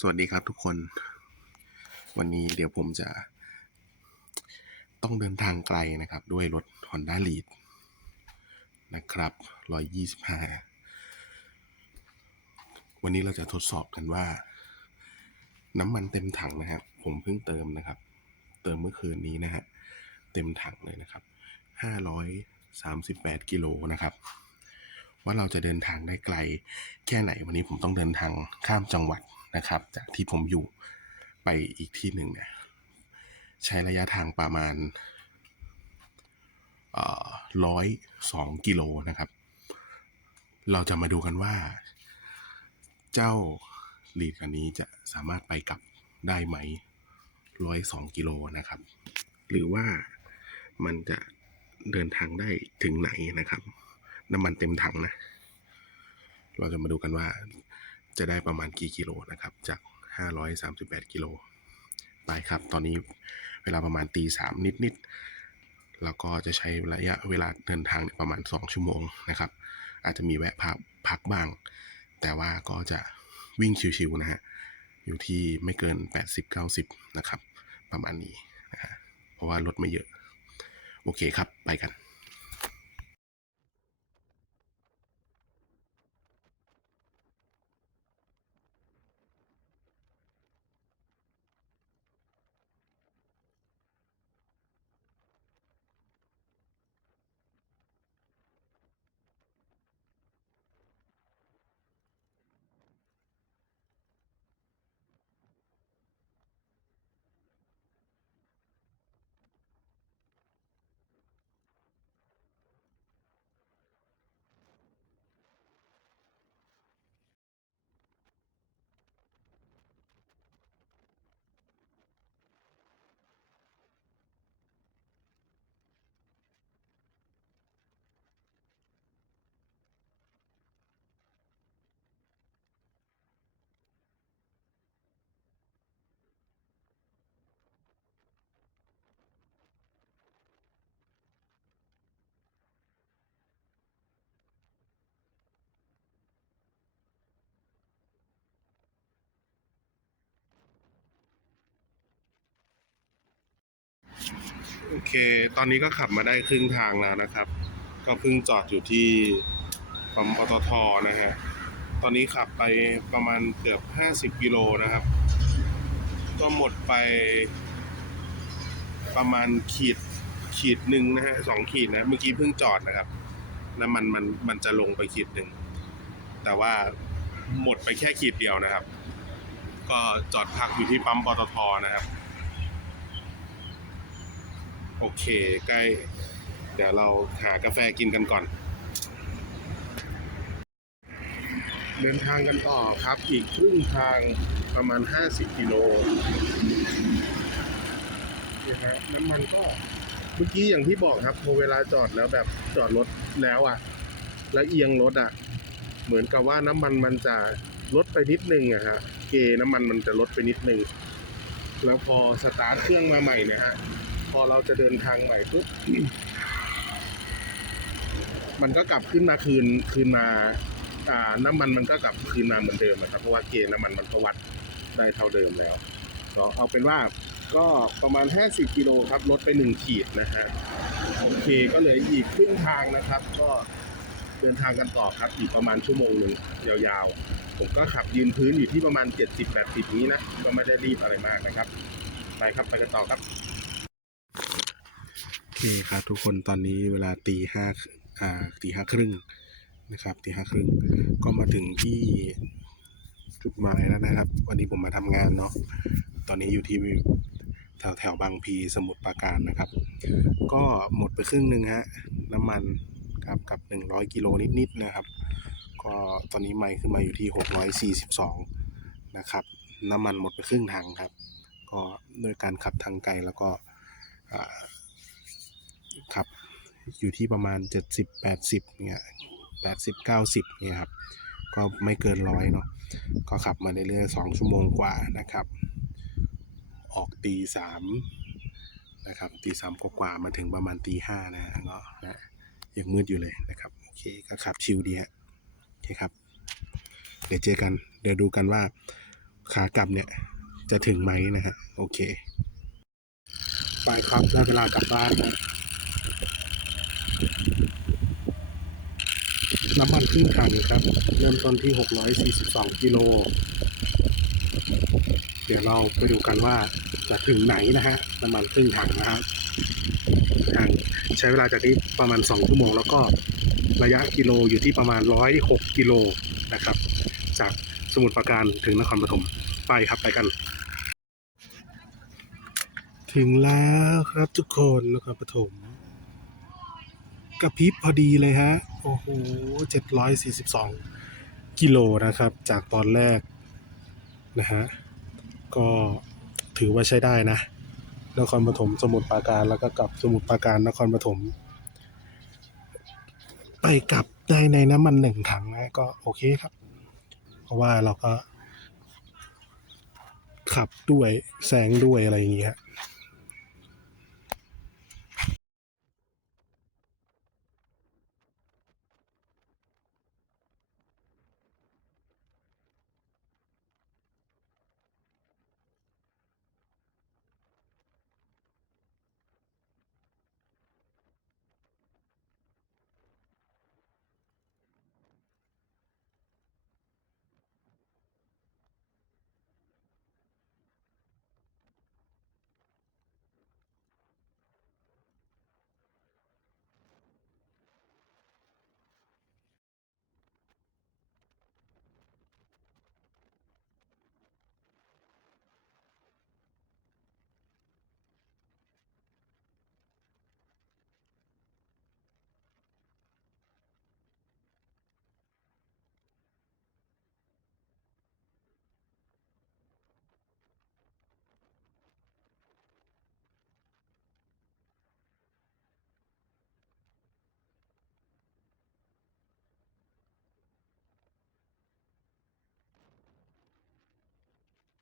สวัสดีครับทุกคน วันนี้เดี๋ยวผมจะ ต้องเดินทางไกลนะครับ ด้วยรถ Honda Lead นะครับ 125 วันนี้เราจะทดสอบกันว่า น้ำมันเต็มถังนะครับ ผมเพิ่งเติมนะครับ เติมเมื่อคืนนี้นะฮะ เต็มถังเลยนะครับ 538 กิโลนะครับว่าเราจะเดินทางได้ไกล แค่ไหนวันนี้ผมต้องเดินทางข้ามจังหวัด นะครับ จากที่ผมอยู่ไปอีกที่หนึ่งเนี่ยใช้ระยะทางประมาณร้อยสองกิโลนะครับ เราจะมาดูกันว่า เจ้าลีดคันนี้จะสามารถไปกลับได้ไหมร้อยสองกิโลนะครับ หรือว่ามันจะเดินทางได้ถึงไหนนะครับ น้ำมันเต็มถังนะ เราจะมาดูกันว่า จะได้ประมาณกี่กิโลนะครับ จาก 538 กิโลไปครับ ตอนนี้เวลาประมาณตีสามนิดๆ แล้วก็จะใช้ระยะเวลาเดินทางประมาณ 2 ชั่วโมงนะครับ อาจจะมีแวะพักพักบ้าง แต่ว่าก็จะวิ่งชิวๆนะฮะ อยู่ที่ไม่เกิน 80-90 นะครับ ประมาณนี้นะฮะเพราะว่ารถไม่เยอะ โอเคครับ ไปกัน โอ เค ตอนนี้ก็ขับมาได้ครึ่งทางแล้วนะครับ ก็เพิ่งจอดอยู่ที่ปั๊มปตทนะฮะ ตอนนี้ขับไปประมาณเกือบ 50 กิโลนะครับ ก็หมดไปประมาณขีดขีดหนึ่งนะฮะสองขีดนะ เมื่อกี้เพิ่งจอดนะครับ น้ำมันมันมันจะลงไปขีดหนึ่ง แต่ว่าหมดไปแค่ขีดเดียวนะครับ ก็จอดพักอยู่ที่ปั๊มปตทนะครับ โอเค ใกล้ เดี๋ยวเราหากาแฟกินกันก่อน เดินทางกันต่อครับ อีกครึ่งทางประมาณ 50 กิโลนี่ฮะน้ำมันก็เมื่อกี้อย่างที่บอกครับ พอเวลาจอดแล้วแบบจอดรถแล้วอะ่ะ แล้วเอียงรถอะ่ะ เหมือนกับว่าน้ำมันมันจะลดไปนิดนึงอะฮะ เกน้ำมันมันจะลดไปนิดนึง แล้วพอสตาร์ทเครื่องมาใหม่เนะฮะ อเราจะเดินทางใหม่ปุ๊บมันก็กลับขึ้นมาคืนคืนมาอ่าน้ำมันมันก็กลับคืนมาเหมือนเดิมอะครับ เพราะว่าเกณฑ์น้ำมันมันก็วัดได้เท่าเดิมแล้วก็เอาเป็นว่าก็ประมาณ 50กิโลครับลดไป 1 ขีดนะฮะโอเคก็เหลืออีกครึ่งทางนะครับ ก็เดินทางกันต่อครับ อีกประมาณชั่วโมงหนึ่งยาวๆ ผมก็ขับยืนพื้นอยู่ที่ประมาณ 70-80นี้นะก็ไม่ได้รีบอะไรมากนะครับ ไปครับไปกันต่อครับ เคครับทุกคนตอนนี้เวลาตีห้าอ่าตีห้าครึ่งนะครับตีห้าครึ่งก็มาถึงที่จุดหมายแล้วนะครับ วันนี้ผมมาทำงานเนาะตอนนี้อยู่ที่แถวแถวบางพีสมุทรปราการนะครับ ก็หมดไปครึ่งหนึ่งฮะน้ำมันครับกับ 100 กิโลนิดๆนะครับ ก็ตอนนี้ไมล์ขึ้นมาอยู่ที่ 642 นะครับ น้ำมันหมดไปครึ่งถังครับ ก็โดยการขับทางไกลแล้วก็ อ่าขับ อยู่ที่ประมาณ 70 80เนี่ย80 90เนี่ยครับ ก็ไม่เกินร้อยเนาะ ก็ขับมาเรื่อยๆ2ชั่วโมงกว่านะครับ ออกตีสามนะครับตีสามกว่ามาถึงประมาณตีห้านะฮะก็นะยังมืดอยู่เลยนะครับ โอเค ก็ขับชิลดีฮะ โอเคครับ เดี๋ยวเจอกัน เดี๋ยวดูกันว่าขากลับเนี่ยจะถึงไหมนะฮะ โอเค ไปครับได้เวลากลับบ้านแล้ว น้ำมันครึ่งถังครับ เริ่มต้นที่ 642 กิโล เดี๋ยวเราไปดูกันว่าจะถึงไหนนะฮะ น้ำมันครึ่งถังนะครับทางใช้เวลาจากนี้ประมาณ 2 ชั่วโมง แล้วก็ระยะกิโลอยู่ที่ประมาณ 106 กิโลนะครับ จากสมุทรปราการถึงนครปฐมไปครับไปกัน ถึงแล้วครับทุกคนนครปฐม กระพริบพอดีเลยฮะ โอ้โหเจ็ดร้อยสี่สิบสองกิโลนะครับ จากตอนแรกนะฮะ ก็ถือว่าใช้ได้นะ นครปฐมสมุทรปราการแล้วก็กลับสมุทรปราการนครปฐมไปกลับได้ในน้ำมันหนึ่งถังนะก็โอเคครับ เพราะว่าเราก็ขับด้วยแซงด้วยอะไรอย่างเงี้ย